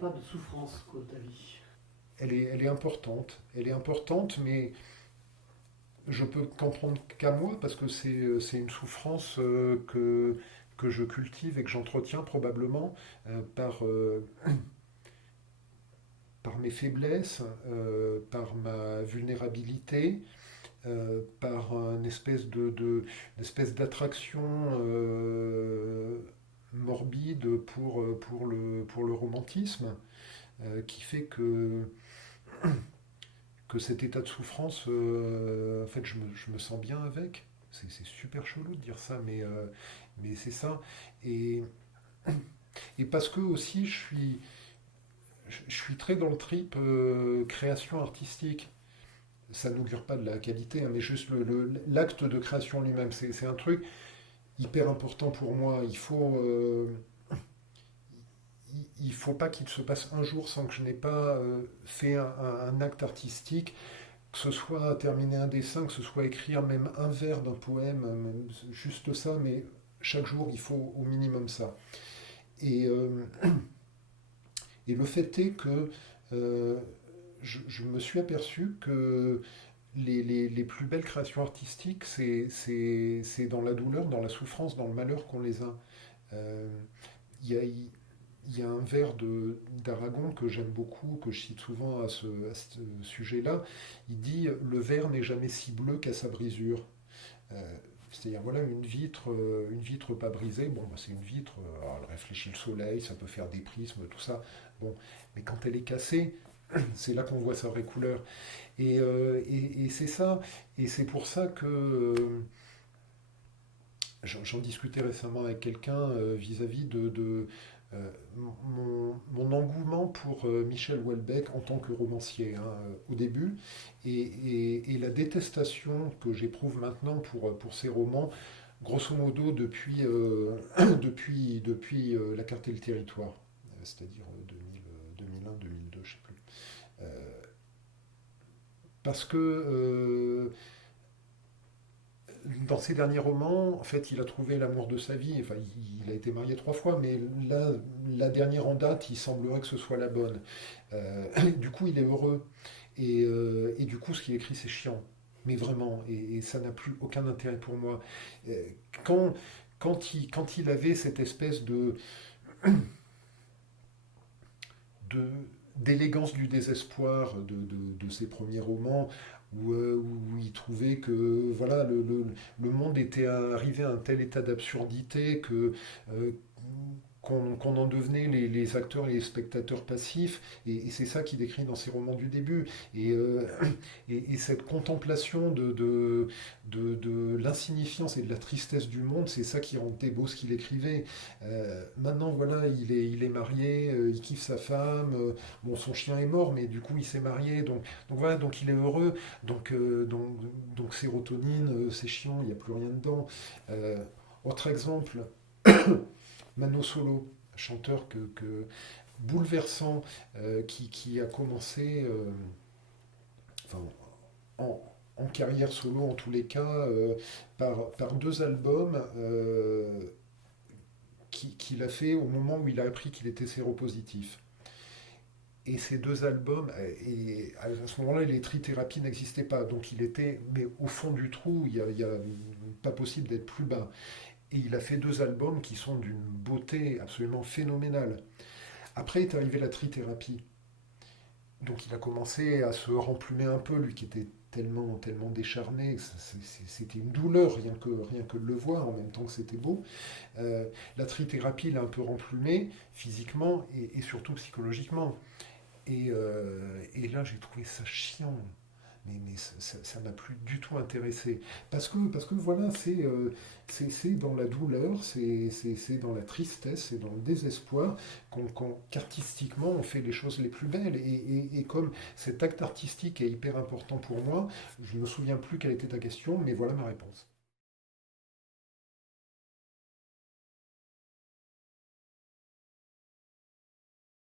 pas de souffrance, quoi, ta vie. Elle est importante. Elle est importante, mais je peux qu'en prendre qu'à moi parce que c'est une souffrance que je cultive et que j'entretiens probablement par mes faiblesses, par ma vulnérabilité, par une espèce d'attraction morbide pour le romantisme, qui fait que cet état de souffrance, en fait, je me sens bien avec. C'est super chelou de dire ça, mais c'est ça. Et, et parce que aussi, je suis très dans le trip création artistique. Ça n'augure pas de la qualité, hein, mais juste l'acte de création lui-même. C'est un truc hyper important pour moi. Il faut pas qu'il se passe un jour sans que je n'ai pas fait un acte artistique, que ce soit terminer un dessin, que ce soit écrire même un vers d'un poème, même juste ça, mais chaque jour, il faut au minimum ça. Et, euh, et le fait est que euh, je me suis aperçu que les plus belles créations artistiques, c'est dans la douleur, dans la souffrance, dans le malheur qu'on les a. Euh, Il y a, il y a un vers d'Aragon que j'aime beaucoup, que je cite souvent à ce sujet-là. Il dit: le verre n'est jamais si bleu qu'à sa brisure. Euh, C'est-à-dire, voilà, une vitre pas brisée, bon, bah, c'est une vitre, elle réfléchit le soleil, ça peut faire des prismes, tout ça. Bon, mais quand elle est cassée, c'est là qu'on voit sa vraie couleur. Et c'est ça, et c'est pour ça que j'en discutais récemment avec quelqu'un vis-à-vis mon engouement pour Michel Houellebecq en tant que romancier, hein, au début, et la détestation que j'éprouve maintenant pour ces romans, grosso modo depuis La carte et le territoire, c'est-à-dire 2001-2002, je sais plus. Euh, Parce que dans ses derniers romans, en fait, il a trouvé l'amour de sa vie. Enfin, il a été marié 3 fois, mais là, la dernière en date, il semblerait que ce soit la bonne. Du coup, il est heureux. Et du coup, ce qu'il écrit, c'est chiant. Mais vraiment, et ça n'a plus aucun intérêt pour moi. Euh, Quand, quand il avait cette espèce de, d'élégance du désespoir de ses premiers romans, où il trouvait que voilà, le monde était arrivé à un tel état d'absurdité que euh, qu'on en devenait les acteurs et les spectateurs passifs, et c'est ça qu'il décrit dans ses romans du début. Et, euh, et cette contemplation de l'insignifiance et de la tristesse du monde, c'est ça qui rendait beau ce qu'il écrivait. Maintenant, voilà, il est marié, il kiffe sa femme, bon, son chien est mort, mais du coup, il s'est marié, donc voilà, donc il est heureux, donc sérotonine, c'est chiant, il n'y a plus rien dedans. Euh, Autre exemple, Mano Solo, chanteur bouleversant, qui a commencé enfin, en, en carrière solo en tous les cas, par 2 albums qu'il a fait au moment où il a appris qu'il était séropositif. Et ces 2 albums, et à ce moment-là, les trithérapies n'existaient pas. Donc il était, mais au fond du trou, il y a pas possible d'être plus bas. Et il a fait 2 albums qui sont d'une beauté absolument phénoménale. Après est arrivée la trithérapie. Donc il a commencé à se remplumer un peu, lui qui était tellement décharné. C'était une douleur rien que de le voir, en même temps que c'était beau. La trithérapie l'a un peu remplumé physiquement et surtout psychologiquement. Et là, j'ai trouvé ça chiant. Mais ça m'a plus du tout intéressé. Parce que voilà, c'est dans la douleur, c'est dans la tristesse, c'est dans le désespoir qu'artistiquement on fait les choses les plus belles. Et comme cet acte artistique est hyper important pour moi, je ne me souviens plus quelle était ta question, mais voilà ma réponse.